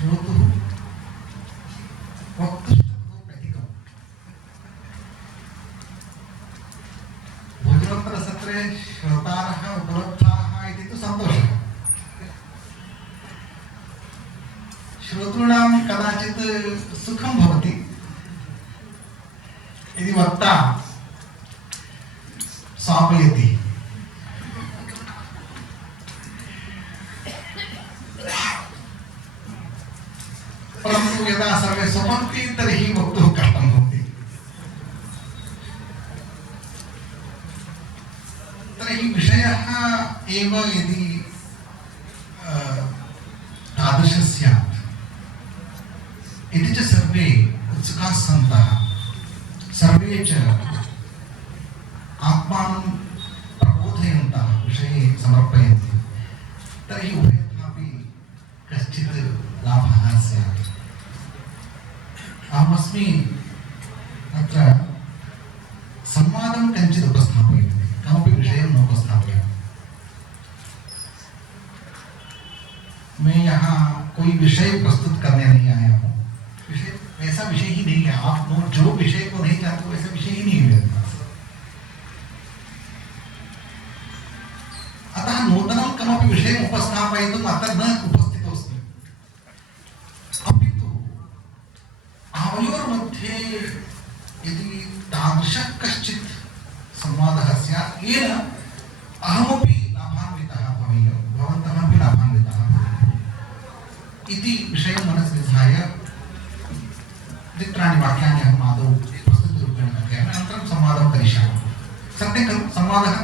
श्रोतुः वक्तुष्टप्रतिकम्। भोजनोत्तरसत्रे श्रोतारः उपलब्धाः इति तु सन्तोषः। श्रोतॄणां कदाचित् सुखं भवति यदि वक्ता स्वापयति। परन्तु यदा सर्वे स्वपन्ति तर्हि वक्तुः कष्टं भवति। तर्हि विषयः एव यदि तादृशः स्यात् इति च सर्वे उत्सुकाः सन्तः, सर्वे च आत्मानं प्रबोधयन्तः विषये समर्पयन्ति, तर्हि उभयथापि कश्चित् लाभः स्यात्। अहमस्मि अत्र संवादं कञ्चित् उपस्थापयामि, कमपि विषयं न उपस्थापयामि। मैं यहाँ कोई विषय प्रस्तुत करने नहीं आया हूँ। विषय वैसा विषय ही नहीं है। आप लोग जो विषय को नहीं चाहते वैसा विषय ही नहीं है मेरे पास। अतः नूतनं कमपि विषयम् उपस्थापयितुम् अत्र न उपस्थितोऽस्मि। अपितु आवयोर्मध्ये यदि तादृशः कश्चित् संवादः स्यात् येन अहमपि लाभान्वितः भवेयं, भवन्तः अपि लाभान्विताः भवेयुः इति विषयं मनसि निधाय द्वित्राणि वाक्यानि अहम् आदौ प्रस्तुतिरूपेण कथयामि, अनन्तरं संवादं करिष्यामि। सत्यं खलु संवादः?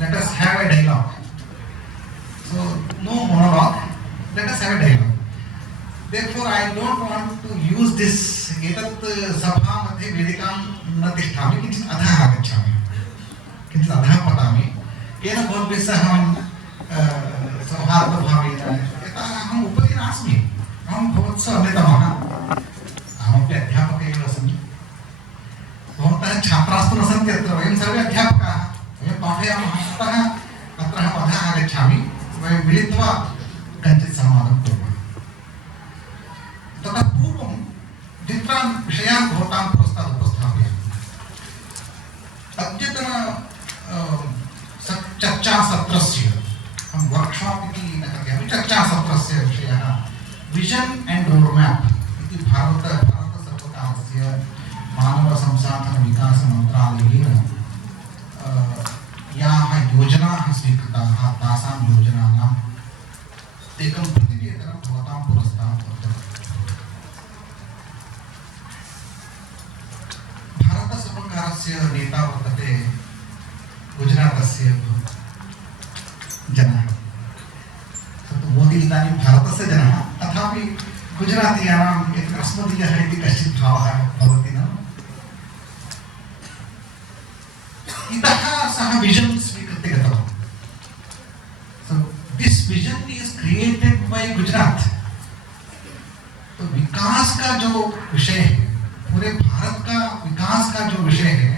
Let us have a dialogue. So no monologue. Let us have a dialogue. Therefore, I don't want to use this. एतत् सभा मध्ये वेदिकां न तिष्ठामि, किञ्चित् अधः आगच्छामि, किञ्चित् अधः पतामि। येन भवद्भिः सह अहं सौहार्दभावेन, यतः अहम् उपरि नास्मि, अहं भवत्सु अन्यतमः, अहमपि अध्यापकः एव अस्मि। भवन्तः छात्रास्तु न सन्ति अत्र, वयं सर्वे अध्यापकाः, वयं पाठयामः। अतः अत्र अहम् अधः आगच्छामि, वयं मिलित्वा कञ्चित् संवादं कुर्मः। ततः पूर्वं द्वित्रान् विषयान् भवतां पुरस्तात् उपस्थापयामि। अद्यतन चर्चासत्रस्य, अहं वर्क्शाप् इति न कथयामि, चर्चासत्रस्य विषयः विजन् एण्ड् रोड् मैप् इति भारतसर्वकारस्य मानवसंसाधनविकासमन्त्रालयेन याः योजनाः स्वीकृताः तासां योजनानाम् एकं प्रतिवेदनं भवतां पुरस्तात् वर्तते। भारतसर्वकारस्य नेता वर्तते गुजरातस्य जनः। तत् मोदी इदानीं भारतस्य जनः, तथापि गुजरातीयानाम् एकः अस्मदीयः इति कश्चित् भावः भवति न? इतः सः विजन स्वीकृत्य गतवान्। So this vision is created by Gujarat. तो विकास का जो विषय है, पूरे भारत का विकास का जो विषय है,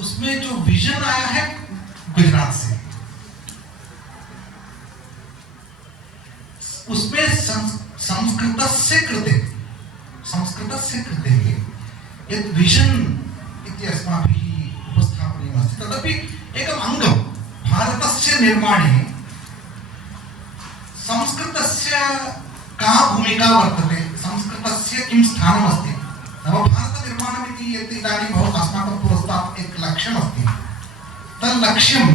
उसमें जो विजन आया है गुजरात से। उसमें संस्कृतस्य कृते यत् विजन इति अस्माभिः उपस्थापनीयमस्ति, तदपि एकम् अङ्गं भारतस्य निर्माणे संस्कृतस्य का भूमिका वर्तते, संस्कृतस्य किं स्थानमस्ति। नवभारतनिर्माणमिति यत् इदानीं अस्माकं पुरस्तात् एक लक्ष्यमस्ति, तत् लक्ष्यं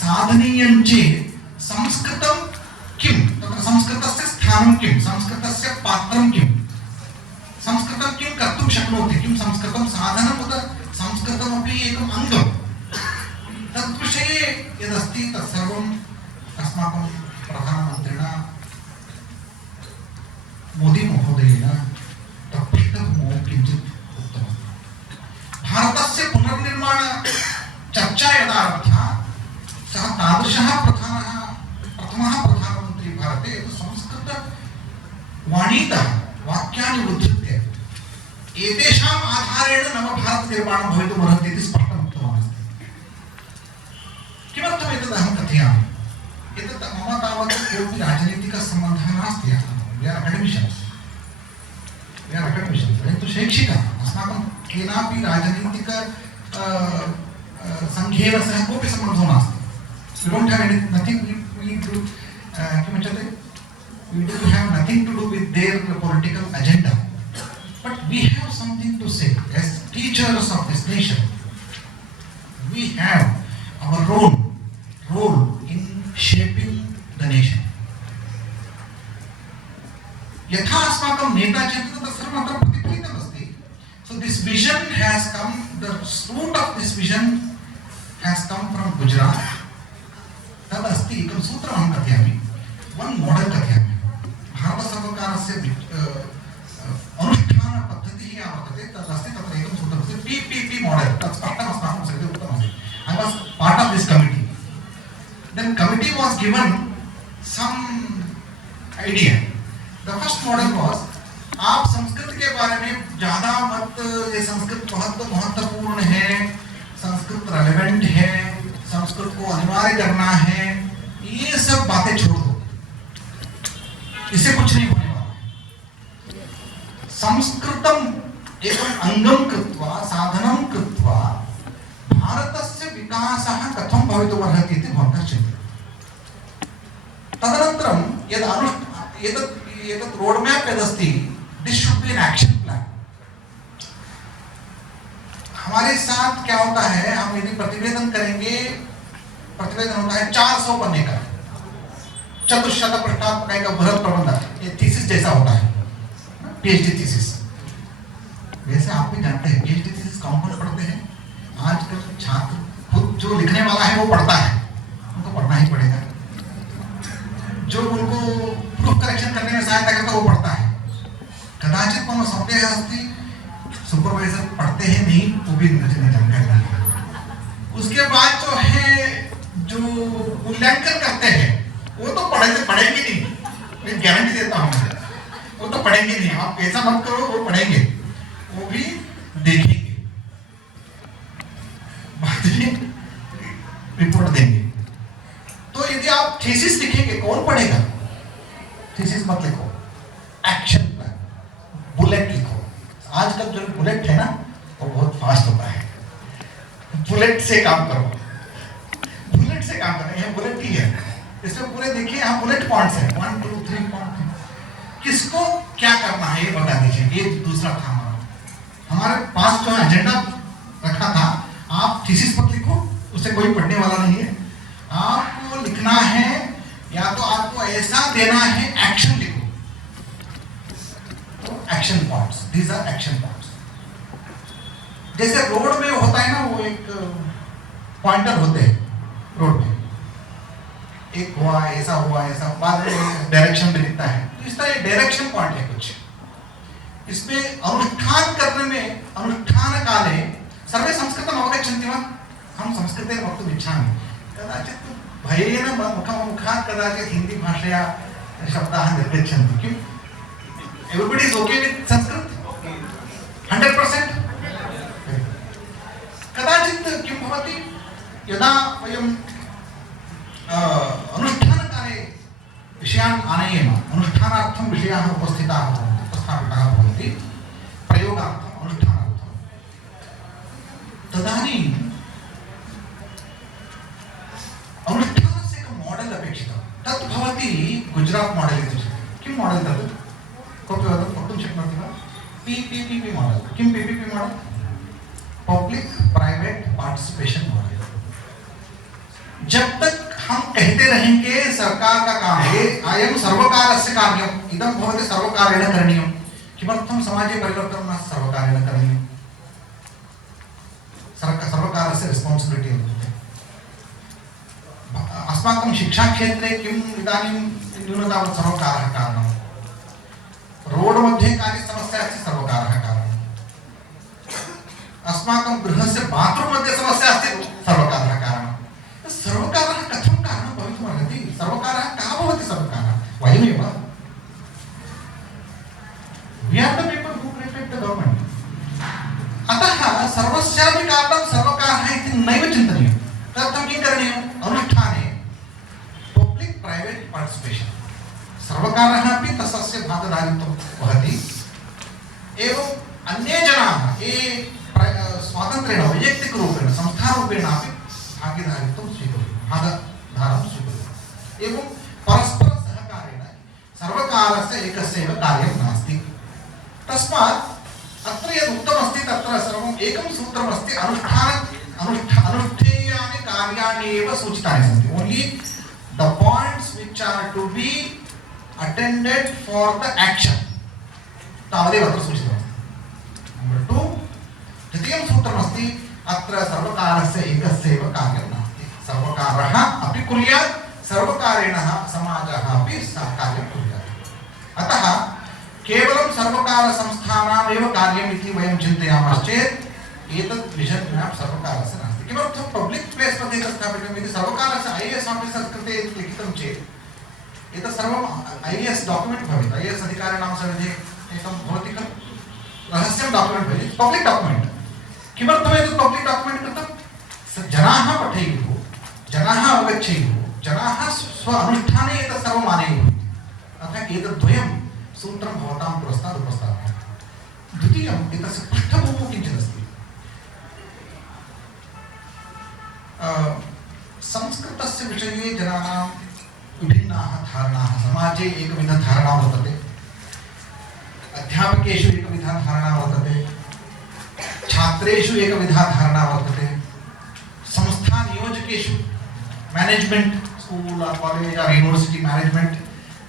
साधनीयं चेत् संस्कृतं किं, तत्र संस्कृतस्य स्थानं किं, संस्कृतस्य पात्रं किं, संस्कृतं किं कर्तुं शक्नोति, किं संस्कृतं साधनम् उत संस्कृतमपि एकम् अङ्गं। तद्विषये यदस्ति तत्सर्वम् अस्माकं प्रधानमन्त्रिणा मोदी महोदयेन तत्पृष्ठभूमौ किञ्चित् उक्तम्। भारतस्य पुनर्निर्माण चर्चा यदा आरब्धा, सः तादृशः प्रथमः प्रधानमन्त्री भारते यत् संस्कृतवाणीतः वाक्यानि उद्धृत्य एतेषाम् आधारेण नवभारतनिर्माणं भवितुमर्हति इति स्पष्टम् उक्तवान् अस्ति। किमर्थम् एतत् अहं कथयामि? एतत् मम तावत् कोऽपि राजनीतिकसम्बन्धः नास्ति। वी आर् अकाडेमिशियन्स्, परन्तु शैक्षिकः अस्माकं केनापि राजनीतिक सङ्घेन सह कोऽपि सम्बन्धो नास्ति। We don't have nothing we do किमुच्यते, we do have nothing to do with their political agenda, but we have something to say as teachers of this nation. We have our role in shaping the nation. यथा अस्माकं नेता चिन्तनं तत् सर्वम् अत्र प्रतिफलितमस्ति. So this vision has come, the root of this vision has come from Gujarat. तदस्ति एकं सूत्रम् अहं कथयामि, one model कथयामि. भारतसर्वकारस्य अनुष्ठानपद्धतिः या वर्तते तदस्ति, तत्र एकं सूत्रमस्ति PPP model. तत् स्पष्टम् अस्माकं सविधे उक्तमस्ति. I was part of this committee. Then committee was given some idea. The first model was, आप संस्कृत के बारे में ज़्यादा मत, ये संस्कृत बहुत महत्वपूर्ण है, संस्कृत रेलेवेंट है, संस्कृत को अनिवार्य करना है, ये सब बातें छोड़ दो, इससे कुछ नहीं होने वाला। संस्कृतम एकम अंगम कृत्वा साधनम कृत्वा भारतस्य विकासः कथं भवितुमर्हति इति भवन्तः चिन्तयन्तु। तदनन्तरं एतत् रोड मैप यदस्ति, this should be an action plan. हमारे साथ क्या होता है, हम यदि प्रतिवेदन करेंगे, प्रतिवेदन होता है 400 पन्ने का, 400 पृष्ठात्मक का बृहद प्रबंध, ये थीसिस जैसा होता है, पीएचडी थीसिस। वैसे आप भी जानते हैं पीएचडी थीसिस कौन पढ़ते हैं? आजकल छात्र खुद जो लिखने वाला है वो पढ़ता है, उनको पढ़ना ही पड़ेगा। जो उनको प्रूफ करेक्शन करने में सहायता करता है वो पढ़ता है। कदाचित कोनो संदेह अस्ति, सुपरवाइजर पढ़ते हैं नहीं, वो भी नहीं जानकारी नहीं। उसके बाद जो है, जो मूल्यांकन करते हैं, वो तो पढ़ेंगे नहीं, मैं गारंटी देता हूँ, वो तो पढ़ेंगे नहीं। आप ऐसा मत करो, वो पढ़ेंगे, वो भी देखेंगे, बाद में रिपोर्ट देंगे। तो यदि आप थीसिस लिखेंगे, कौन पढ़ेगा? थीसिस मत लिखो, एक्शन प्लान, बुलेट लिखो। आजकल जो बुलेट है ना, वो बहुत फास्ट होता है, बुलेट से काम करो, बुलेट से काम करें। यह बुलेट ही है, इसमें पूरे देखिए, यहाँ बुलेट पॉइंट्स हैं, 1 2 3 पॉइंट। किसको क्या करना है ये बता दीजिए। ये दूसरा था हमारे पास जो एजेंडा रखा था, आप थीसिस मत लिखो, उसे कोई पढ़ने वाला नहीं है। आपको लिखना है, या तो आपको ऐसा देना है, एक्शन लिखो। तो action points, these are action points. जैसे रोड में होता है ना, वो एक पॉइंटर होते हैं रोड में, एक हुआ, ऐसा हुआ, ऐसा, बाद में डायरेक्शन में दिखता है। तो इस तरह डायरेक्शन पॉइंट है कुछ। इसमें अनुष्ठान करने में, अनुष्ठान काले सर्वे संस्कृतम् अवगच्छन्ति वा? हम संस्कृतेन वक्तुम् इच्छामि। कदाचित् भयेन मुखात् कदाचित् हिंदी भाषया शब्दाः निर्गच्छन्ति। किम्? Everybody is okay with Sanskrit? 100%? कदाचित् किं भवति, यदा वयं अनुष्ठानकाले विषयान् आनयेम, अनुष्ठानार्थं विषयाः उपस्थिताः भवन्ति, प्रयोगार्थम्, अनुष्ठानार्थं, तदानीं अनुष्ठानस्य एकं मॉडल अपेक्षितं। तत् भवति गुजरात मॉडल इति उच्यते। किं मॉडल तत्? कोऽपि वक्तुं शक्नोति वा? PPP model. किं PPP model? Public private participation model. जब तक हम कहते रहेंगे सरकार का काम है, अयं सर्वकारस्य कार्यम्, इदं भवति सर्वकारेण करणीयं, किमर्थं समाजे परिवर्तनं नास्ति सर्वकारेण करणीयं? सर्वकारस्य रेस्पान्सिबिलिटी वर्तते। अस्माकं शिक्षाक्षेत्रे किम् इदानीं न्यूनता सर्वकारः कारणं, रोड मध्ये काचित् समस्या अस्ति, सर्वकारः कारणम्, अस्माकं गृहस्य बात्रूम् मध्ये समस्या अस्ति, सर्वकारः कारणं। सर्वकारः कथं कारणं भवितुमर्हति? सर्वकारः कः भवति? सर्वकारः वयमेव। We are the people who create the government. अतः सर्वस्यापि कारणं सर्वकारः इति नैव चिन्तनीयं। तदर्थं किं करणीयम्? अनुष्ठाने पब्लिक प्राइवेट पार्टिसिपेशन तेषां सर्वकारः अपि तस्य भागधारित्वं वहति एवं अन्ये जनाः ये स्वातन्त्र्येण वैयक्तिकरूपेण संस्थारूपेण अपि भागीदारित्वं भागधारं स्वीकुर्वन्ति एवं परस्परसहकारेण सर्वकारस्य एकस्यैव कार्यं नास्ति तस्मात् अत्र यद् उक्तमस्ति तत्र सर्वम् एकं सूत्रमस्ति अनुष्ठेयानि कार्याणि एव सूचितानि सन्ति only the points which are to be attended for the action तावदेव अत्र सूचितमस्ति नंबर 2 द्वितीयं सूत्रमस्ति अत्र सर्वकारस्य एकस्यैव कार्यं नास्ति सर्वकारः अपि कुर्यात् सर्वकारेण समाजः अपि कार्यं कुर्यात् अतः केवलं सर्वकार संस्थानामेव कार्यम् इति वयं चिन्तयामश्चेत् एतत् विजन् म्याप् सर्वकारस्य नास्ति किमर्थं पब्लिक् प्लेस् मध्ये स्थापितम् इति सर्वकारस्य IAS आफीसर् कृते लिखितं चेत् एतत् सर्वम् IAS डाक्युमेण्ट् भवेत् IAS अधिकारिणां सविधे एकं भवति खलु रहस्यं डाक्युमेण्ट् भवेत् पब्लिक् डाक्युमेण्ट् किमर्थम् एतत् पब्लिक् डाक्युमेण्ट् कृतं जनाः पठेयुः जनाः अवगच्छेयुः जनाः स्व अनुष्ठाने एतत् सर्वम् आनयेयुः अतः एतद्द्वयं सूत्रं भवतां पुरस्तात् उपस्थाप्यते द्वितीयम् एतस्य पृष्ठभूमिः किञ्चिदस्ति संस्कृतस्य विषये जनानां विभिन्नाः धारणाः समाजे एकविधधारणा वर्तते अध्यापकेषु एकविधा धारणा वर्तते छात्रेषु एकविधा धारणा वर्तते संस्थानियोजकेषु मैनेजमेंट स्कूल और कॉलेज और यूनिवर्सिटी मैनेजमेंट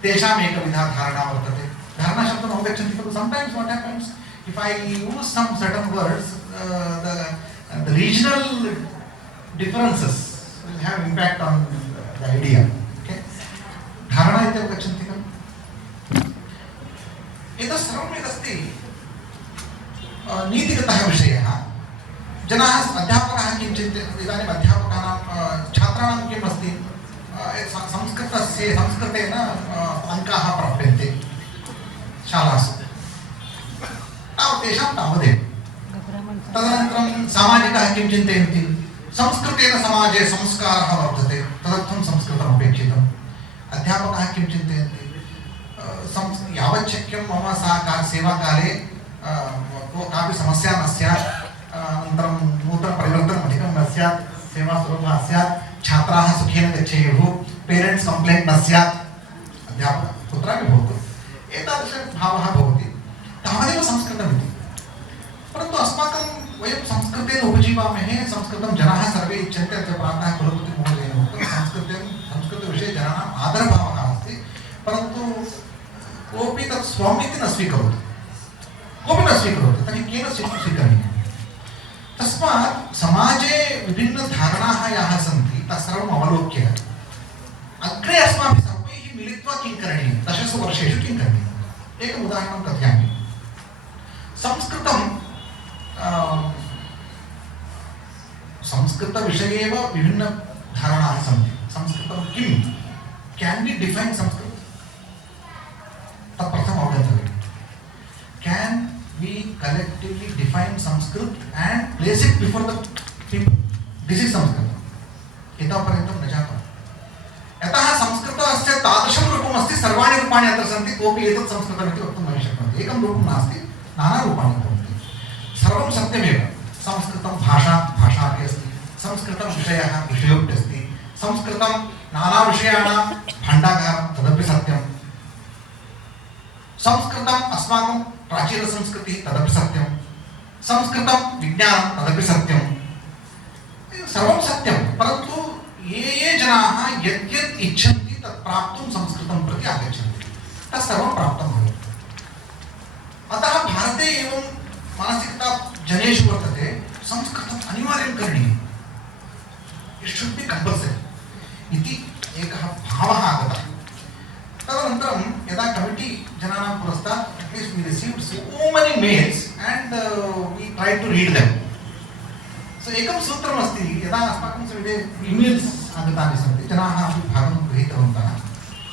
तेषाम् एकविधा धारणा वर्तते धारणा शब्दम् अवगच्छन्ति खलु sometimes what happens if I use some certain words the regional differences will have impact on the idea okay धारणा इति अवगच्छन्ति खलु एतत् सर्वम् यदस्ति नीतिगतः विषयः जनाः अध्यापकाः किञ्चित् इदानीम् अध्यापकानां छात्राणां किम् अस्ति संस्कृतेन अङ्काः प्राप्यन्ते शालासु तेषां तावदेव तदनन्तरं सामाजिकाः किं चिन्तयन्ति संस्कृतेन समाजे संस्कारः वर्धते तदर्थं संस्कृतम् अपेक्षितम् अध्यापकाः किं चिन्तयन्ति यावत् शक्यं मम सेवाकाले कापि समस्या न स्यात् अनन्तरं नूतनपरिवर्तनम् अधिकं न स्यात् सेवा सुलभा स्यात् छात्राः सुखेन गच्छेयुः पेरेण्ट्स् कंप्लेण्ट् न स्यात् अध्यापकः कुत्रापि भवतु एतादृशभावः भवति तावदेव संस्कृतमिति परन्तु अस्माकं वयं संस्कृतेन उपजीवामहे संस्कृतं जनाः सर्वे इच्छन्ति अत्र प्रातः कुलपतिमहोदयेन उक्तं संस्कृतविषये जनानाम् आदरभावः अस्ति परन्तु कोऽपि तत् स्वम् इति न स्वीकरोति कोऽपि न स्वीकरोति तर्हि केन स्वीकरणीयम् तस्मात् समाजे विभिन्नधारणाः याः सन्ति तत्सर्वम् अवलोक्य अग्रे अस्माभिः सर्वैः मिलित्वा किं करणीयं 10 वर्षेषु किं करणीयम् एकम् उदाहरणं कथयामि संस्कृतविषये एव विभिन्नधारणाः सन्ति संस्कृतं किं केन् बि डिफैन् संस्कृत तत्प्रथमम् अवगन्तव्यम् केन् we collectively define Sanskrit and place it before the people. This is Sanskrit. एतावत्पर्यन्तं न जातं यतः संस्कृतस्य तादृशं रूपम् अस्ति सर्वाणि रूपाणि अत्र सन्ति कोऽपि एतत् संस्कृतमिति वक्तुं न शक्नोति एकं रूपं नास्ति नानारूपाणि भवन्ति सर्वं सत्यमेव संस्कृतं भाषा अपि अस्ति संस्कृतं विषयः विषयोऽपि अस्ति संस्कृतं नानाविषयाणां भाण्डागारं तदपि सत्यं संस्कृतम् अस्माकं प्राचीनसंस्कृतिः तदपि सत्यं संस्कृतं विज्ञानं तदपि सत्यं सर्वं सत्यं परन्तु ये जनाः यद्यत् इच्छन्ति तत् प्राप्तुं संस्कृतं प्रति आगच्छन्ति तत् सर्वं प्राप्तं भवेत् अतः भारते एवं मानसिकता जनेषु वर्तते संस्कृतम् अनिवार्यं करणीयम् इट् शुड् बि कम्पल्सरि इति एकः भावः आगतः तदनन्तरं यदा कमिटी जनानां पुरस्तात् at least we received so many mails and we tried to read them. So एकं सूत्रम् अस्ति यदा अस्माकं सविधे ईमेल्स् आगतानि सन्ति जनाः अपि भागं गृहीतवन्तः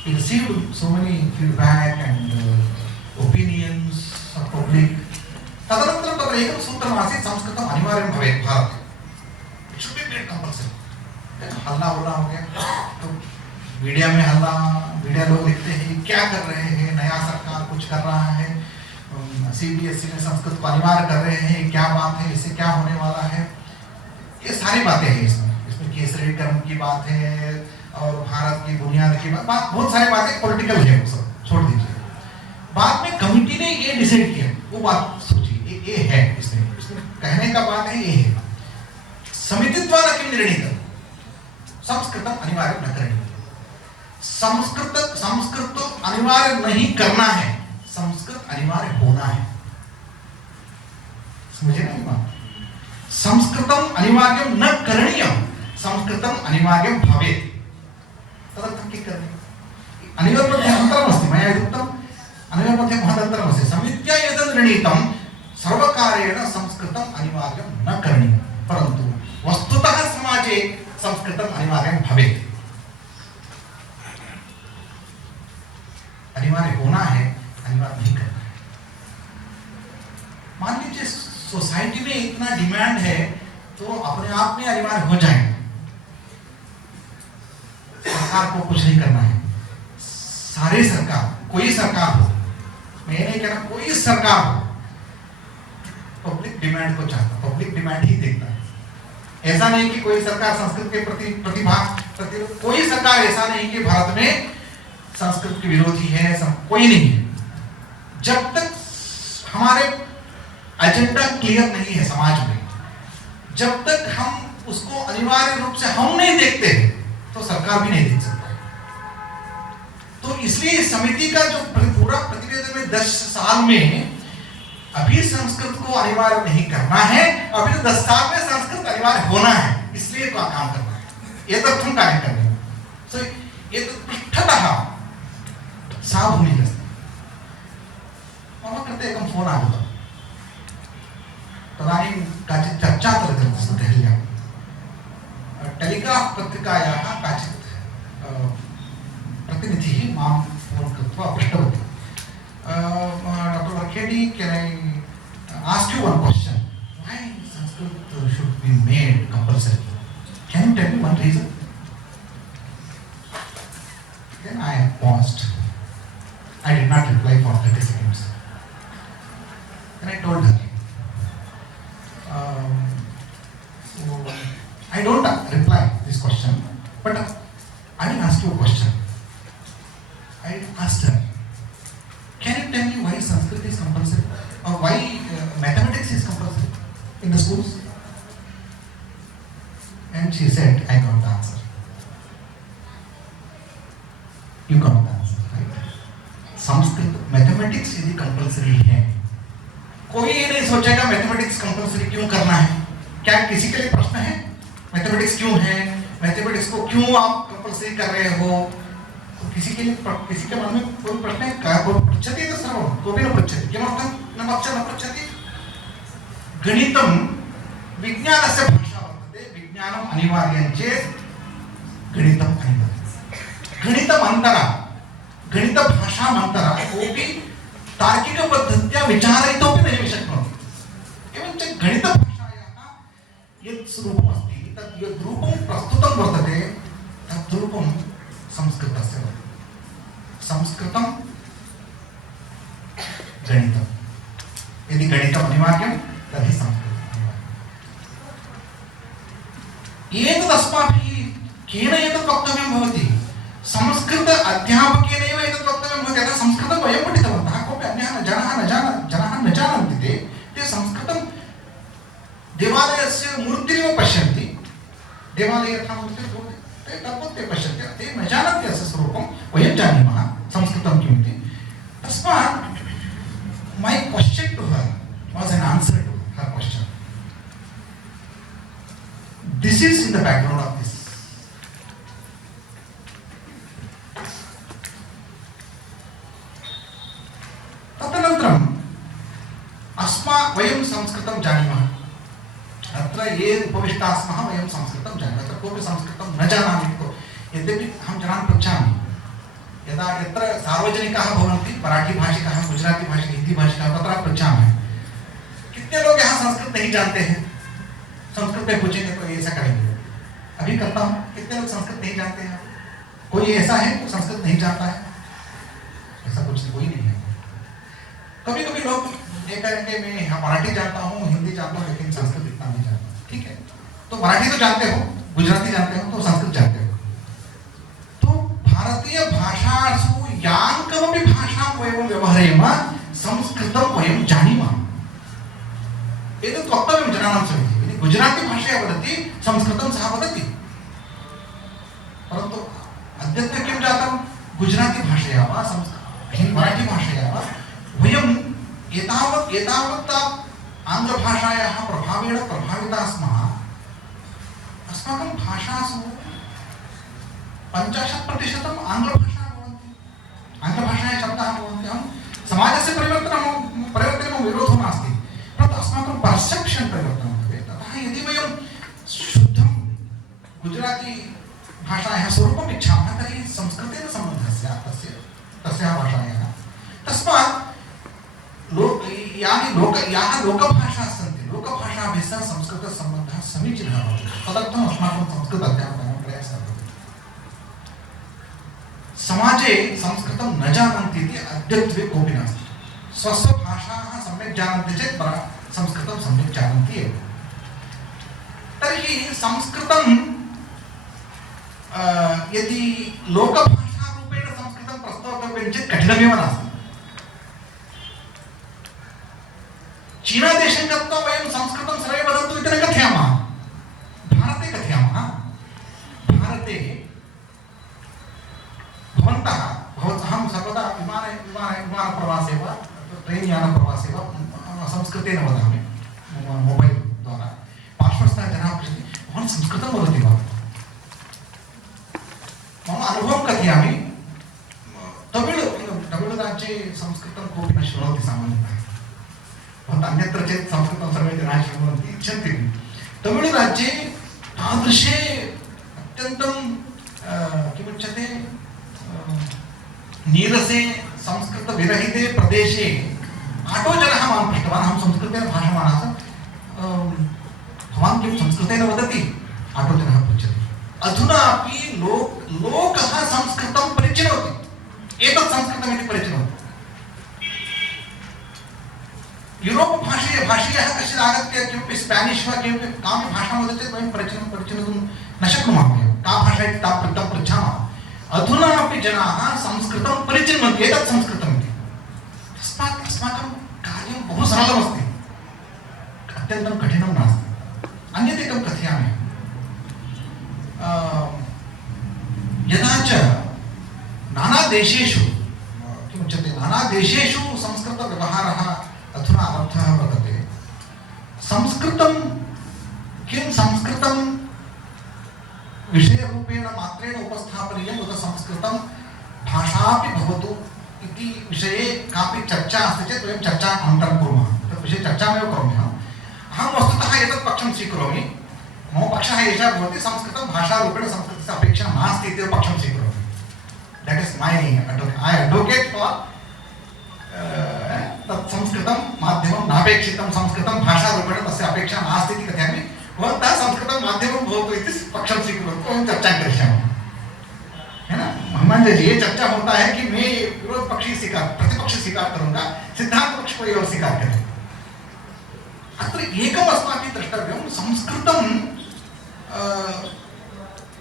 we received so many feedback and opinions of public तदनन्तरं तत्र एकं सूत्रम् आसीत् संस्कृतम् अनिवार्यं भवेत् भारते it should be made compulsory हल्ला हो गया तो मीडिया में हल्ला मीडिया लोग लिखते हैं क्या कर रहे हैं, नया सरकार कुछ कर रहा है, सीबीएसई में संस्कृत को अनिवार्य कर रहे हैं, क्या बात है, इससे क्या होने वाला है। ये सारी बातें हैं इसमें केसरीकरण की बात है और भारत की बुनियाद की बात, बहुत सारी बातें पॉलिटिकल है, वो सब छोड़ दीजिए। बाद में कमिटी ने ये डिसाइड किया, वो बात सोचिए, ये है इसमें कहने का बात है, ये है समिति द्वारा किम निर्णीतम् संस्कृतम् अनिवार्य न करणीयम्। संस्कृत अनिवार्य नहीं करना है, संस्कृत अनिवार्य होना है। समझे ना बात? संस्कृतम् अनिवार्यं न करणीयम्, संस्कृतम् अनिवार्यं भवेत्। तदर्थं किं करणीयम्? अनिवार्यमध्ये अन्तरम् अस्ति, मया यदुक्तम् अनिवार्यमध्ये महत् अन्तरम् अस्ति। समित्या एतद् निर्णीतं सर्वकारेण संस्कृतम् अनिवार्यं न करणीयम्, परन्तु वस्तुतः समाजे संस्कृतम् अनिवार्यं भवेत्। अनिवार्य होना है, अनिवार्य नहीं करना है। मान लीजिए सोसाइटी में इतना डिमांड है तो अपने आप में अनिवार्य हो जाएंगे, सरकार को कुछ नहीं करना है। सारी सरकार, कोई सरकार हो, मैं नहीं कह रहा कोई सरकार हो, पब्लिक डिमांड को चाहता, पब्लिक डिमांड ही देखता है। ऐसा नहीं कि कोई सरकार संस्कृत के प्रति कोई सरकार ऐसा नहीं कि भारत में संस्कृत के विरोधी है, कोई नहीं है। जब तक हमारे एजेंडा क्लियर नहीं है समाज में, जब तक हम उसको अनिवार्य रूप से हम नहीं देखते हैं, तो सरकार भी नहीं देख सकता है। तो इसलिए समिति का जो पूरा प्रतिवेदन में 10 साल में अभी संस्कृत को अनिवार्य नहीं करना है, अभी तो 10 साल में संस्कृत अनिवार्य होना है, इसलिए तो काम करना है, ये तथ्यं कार्य करना है। सो ये तो पृष्ठतः साभूमिकस्ति। मम कृते एकं फोन् आगतम्, तदानीं काचित् चर्चा कृतवती देहल्यां। टेलिग्राफ् पत्रिकायाः काचित् प्रतिनिधिः मां फोन् कृत्वा पृष्टवती, Dr. Varkhedi, can I ask you one question? Why Sanskrit should be made compulsory? Can you tell me one reason? Then I paused. I did not reply for 30 seconds. Then I told her, so I don't reply this question, but I will ask you a question. I asked her, can you tell me why Sanskrit is compulsory, or why mathematics is compulsory in the schools? And she said, I got the answer. You got the answer, right? Sanskrit, mathematics यदि compulsory है, कोई ये नहीं सोचेगा mathematics compulsory क्यों करना है। क्या किसी के लिए प्रश्न है मैथमेटिक्स क्यों है, मैथमेटिक्स को क्यों आप कंपल्सरी कर रहे हो? किसी के लिए, किसी के मन में कोई प्रश्न है क्या? कोई पृच्छति तो सर्वं कोऽपि न पृच्छति, किमर्थं न पृच्छति? गणितं विज्ञानस्य भाषा वर्तते, विज्ञानम् अनिवार्यं चेत् गणितम् अनिवार्यं। गणितमन्तरा, गणितभाषामन्तरा कोऽपि तार्किकपद्धत्या विचारयितुमपि नैव शक्नोति। एवञ्च गणितभाषायाः यत् रूपमस्ति, तत् यद् रूपं प्रस्तुतं वर्तते, तद् रूपं संस्कृतस्य वर्तते। संस्कृतं गणितं, यदि गणितम् अनिवार्यं तर्हि संस्कृतम् अनिवार्यम्। एतदस्माभिः केन एतत् वक्तव्यं भवति? संस्कृत अध्यापकेनैव एतत् वक्तव्यं भवति। यदा संस्कृतं वयं पठितवन्तः, कोऽपि अन्यः जनाः न जानन्ति, ते संस्कृतं देवालयस्य मूर्तिरिव पश्यन्ति, देवालये यथा मूर्तिः भवति तद्वत् ते पश्यन्ति, ते न जानन्ति अस्य स्वरूपं, वयं जानीमः संस्कृतं किमिति। तस्मात् my question to her was an answer to her question. This is in the background of this. तदनन्तरम् वयं संस्कृतं जानीमः, अत्र ये उपविष्टाः स्मः वयं संस्कृतं जानीमः, अत्र कोऽपि संस्कृतं न जानामि। यद्यपि अहं जनान् पृच्छामि, यदा यत्र सार्वजनिकाः भवन्ति, मराठी भाषिकाः, गुजराती भाषिकाः, हिंदी भाषिकाः, तत्र पृच्छामि कितने लोग यहाँ संस्कृत नहीं जानते हैं, संस्कृत में पूछेंगे तो ऐसा करेंगे। अभी करता हूँ, कितने लोग संस्कृत नहीं जानते हैं? कोई ऐसा है जो संस्कृत नहीं जानता है? ऐसा कुछ कोई नहीं है। कभी कभी लोग ये कहेंगे मैं मराठी जानता हूँ, हिंदी जानता हूँ, लेकिन संस्कृत इतना नहीं जानता। ठीक है, तो मराठी तो जानते हो, गुजराती जानते हो, तो संस्कृत जानते हो। तो भारतीय भाषासु यां कमपि भाषां वयं व्यवहरेम संस्कृतं वयं जानीमः। एतत् वक्तव्यं जनानां समीपे। यदि गुजराती भाषया वदति, संस्कृतं सः वदति। परन्तु अद्यत्वे किं जातं, गुजराती भाषया वा मराठी भाषया वा वयं एतावत् आङ्ग्लभाषायाः प्रभावेण प्रभाविताः स्मः। अस्माकं भाषासु 50% आङ्ग्लभाषाः भवन्ति, आङ्ग्लभाषायाः शब्दाः भवन्ति। अहं समाजस्य परिवर्तने मम विरोधो नास्ति, परन्तु अस्माकं पर्सेप्शन् परिवर्तनं भवेत्। अतः यदि वयं शुद्धं गुजराती भाषायाः स्वरूपम् इच्छामः, तर्हि संस्कृतेन सम्बन्धः स्यात् तस्याः भाषायाः। तस्मात् याः लोकभाषाः सन्ति, लोकभाषाभिः सह संस्कृतसम्बन्धः समीचीनः भवति। तदर्थम् अस्माकं संस्कृत अध्यापनाय प्रयासः भवति। समाजे संस्कृतं न जानन्ति इति अद्यत्वे कोऽपि नास्ति। स्वस्वभाषाः सम्यक् जानन्ति चेत् संस्कृतं सम्यक् जानन्ति एव। तर्हि संस्कृतं यदि लोकभाषारूपेण संस्कृतं प्रस्तोतव्यं चेत् कठिनमेव नास्ति। चीनादेशं गत्वा वयं संस्कृतं सर्वे वदन्तु इति न कथयामः, भारते कथयामः। भारते अहं सर्वदा विमानप्रवासे वा ट्रेन् यानप्रवासे वा संस्कृतेन वदामि, मोबैल् द्वारा। पार्श्वस्थः जनाः पृच्छन्ति, भवान् संस्कृतं वदति वा? मम अनुभवं कथयामि। तमिळुराज्ये संस्कृतं कोऽपि न शृणोति सामान्यतः। अन्यत्र चेत् संस्कृतं सर्वे जनाः शृण्वन्ति, इच्छन्ति। तमिळुराज्ये तादृशे अत्यन्तं किमुच्यते नीरसे संस्कृतविरहिते प्रदेशे आटोजनः मां पृष्टवान्, अहं संस्कृतेन भाषमाणः आसम्, भवान् किं संस्कृतेन वदति? आटोजनः पृच्छति। अधुना अपि लोकः संस्कृतं परिचिनोति, एतत् संस्कृतमिति परिचिनोति। यूरोप् भाषीयः कश्चित् आगत्य किमपि स्पेनिश् वा किमपि कामपि भाषां वदति चेत् वयं परिचिनोतुं न शक्नुमः। वयं का भाषा इति तां पृच्छामः। अधुना अपि जनाः संस्कृतं परिचिन्वन्ति, एतत् संस्कृतमिति। तस्मात् अस्माकं कार्यं बहु सरलमस्ति, अत्यन्तं कठिनं नास्ति। अन्यदेकं कथयामि। यदा च नानादेशेषु किमुच्यते, नानादेशेषु संस्कृतव्यवहारः अधुना आरब्धः वर्तते। संस्कृतं किं संस्कृतं विषयरूपेण मात्रेण उपस्थापनीयम् उत संस्कृतं भाषापि भवतु इति विषये कापि चर्चा अस्ति चेत् वयं चर्चा अनन्तरं कुर्मः। तत् विषये चर्चामेव करोमि अहं वस्तुतः एतत् पक्षं स्वीकरोमि। मम पक्षः एषः भवति, संस्कृतं भाषारूपेण संस्कृतस्य अपेक्षा नास्ति इति पक्षं स्वीकरोमि। That is my I advocate for तत् संस्कृतं माध्यमं नापेक्षितं, संस्कृतं भाषारूपेण तस्य अपेक्षा नास्ति इति कथयामि। भवन्तः संस्कृतं माध्यमं भवतु इति पक्षं स्वीकुर्वन्तु, वयं चर्चां करिष्यामः, है ना। मान लीजिए ये चर्चा होता है कि मैं विरोध पक्षी स्वीकार प्रतिपक्ष स्वीकार करूंगा, सिद्धांत पक्ष कोई और स्वीकार करे। अत्र एकम् अस्माभिः द्रष्टव्यं, संस्कृतं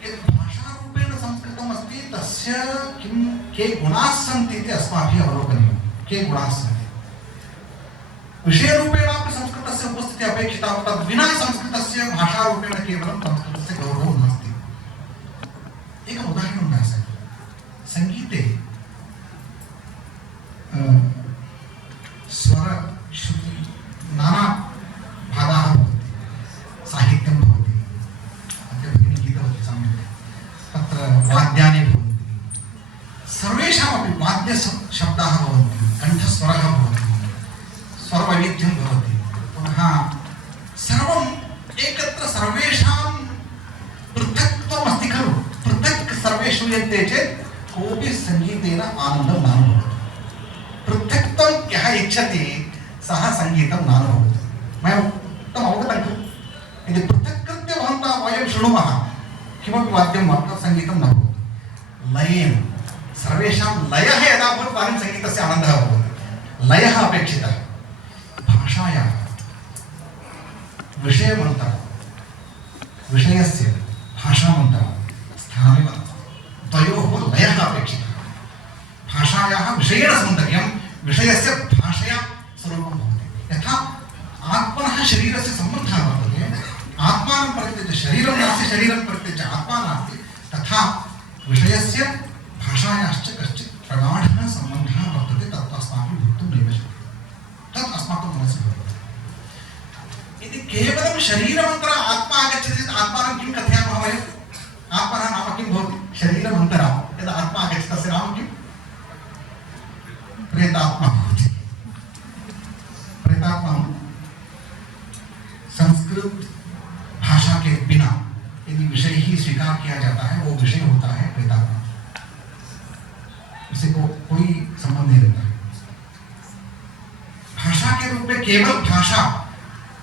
यत् भाषारूपेण संस्कृतम् अस्ति तस्य किं के गुणाः सन्ति इति अस्माभिः अवलोकनीयं। के गुणाः सन्ति? विषयरूपेणापि संस्कृतस्य उपस्थितिः अपेक्षिता, तद्विना संस्कृतस्य भाषारूपेण केवलं संस्कृतस्य गौरवं नास्ति। एकम् उदाहरणं दास्यामि। संगीते स्वर श्रुति नाना भागाः भवन्ति, साहित्यं भवति, अद्य भगिनी गीतवती सम्यक्, तत्र वाद्यानि भवन्ति, सर्वेषामपि वाद्यशब्दाः भवन्ति, कण्ठस्वरः भवति, स्वरवैविध्यं भवति, पुनः सर्वम् एकत्र सर्वेषां पृथक्त्वम् अस्ति खलु। पृथक् सर्वे श्रूयन्ते चेत् कोऽपि सङ्गीतेन आनन्दं नानुभवति। पृथक्त्वं यः इच्छति सः सङ्गीतं नानुभवति। मया उक्तम् अवगतं खलु। यदि पृथक्कृत्य भवन्तः वयं शृणुमः किमपि वाद्यं वा सङ्गीतं न भवति। लयेन सर्वेषां लयः यदा भवति तदानीं सङ्गीतस्य आनन्दः भवति। लयः अपेक्षितः। भाषायाः विषयमन्तरं विषयस्य भाषामन्तरं स्थानमेव द्वयोः लयः अपेक्षितः। भाषायाः विषयेण सौन्दर्यं विषयस्य भाषया स्वरूपं भवति। यथा आत्मनः शरीरस्य सम्बन्धः वर्तते, आत्मानं परित्यज्य शरीरं नास्ति, शरीरं परित्यज्य आत्मा नास्ति, तथा विषयस्य भाषायाश्च कश्चित् प्रगाढः सम्बन्धः वर्तते। तत् अस्माभिः वक्तुं नैव शक्यते, तत् अस्माकं मनसि वर्तते। यदि केवलं शरीरमन्तर आत्मा आगच्छति चेत् आत्मानं किं कथयामः वयम्? आत्मनः नाम किं भवति? शरीरमन्तर यदा आत्मा आगच्छति तस्य नाम किं? प्रेतात्मा भवति। प्रेतात्मा संस्कृत भाषा के बिना यदि विषय ही स्वीकार किया जाता है, वो विषय होता है प्रेतात्मा। उसे को कोई संबंध नहीं रहता है। भाषा के रूप में केवल भाषा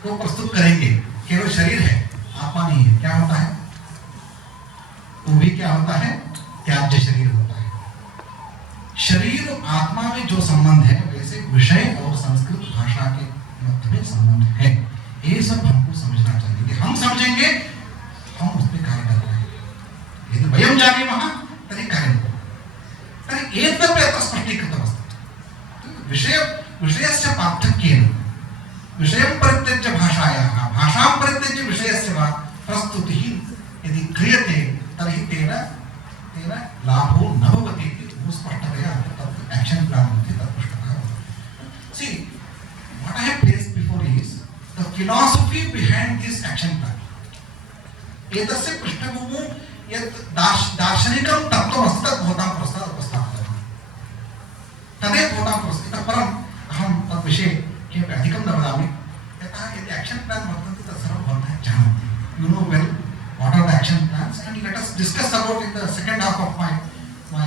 को प्रस्तुत करेंगे, केवल शरीर है, आत्मा नहीं है, क्या होता है? वो भी क्या होता है? त्याज्य शरीर होता है। शरीर आत्मा में जो संबंध है, वैसे विषय और संस्कृत भाषा के मध्य में संबंध है। ये सब हमको समझना चाहिए। कि हम समझेंगे, हम उस पर कार्य कर रहे हैं। यदि वयं जानीमः तर्हि कार्यं कुर्मः। तर्हि एतदपि अत्र स्पष्टीकृतमस्ति। विषयस्य पार्थक्येन विषयं परित्यज्य भाषायाः, भाषां परित्यज्य विषयस्य वा प्रस्तुतिः यदि क्रियते तर्हि तेन लाभो न भवति इति स्पष्टतया तत् एक्शन प्लान मध्ये तत् पृष्टतः भवति। See, what I have placed before is the philosophy behind this action plan. एतस्य पृष्ठभूमौ यत् दार्शनिकं तत्त्वमस्ति तत् भवतां प्रस्तावयामि। तदेव भवतां प्रस्तुति। इतः परम् अहं तद्विषये किमपि अधिकं न वदामि, यतः यदि एक्शन प्लान् वर्तन्ते तत् सर्वं भवन्तः जानन्ति। You know well what are the action plans, and let us discuss about in the second half of my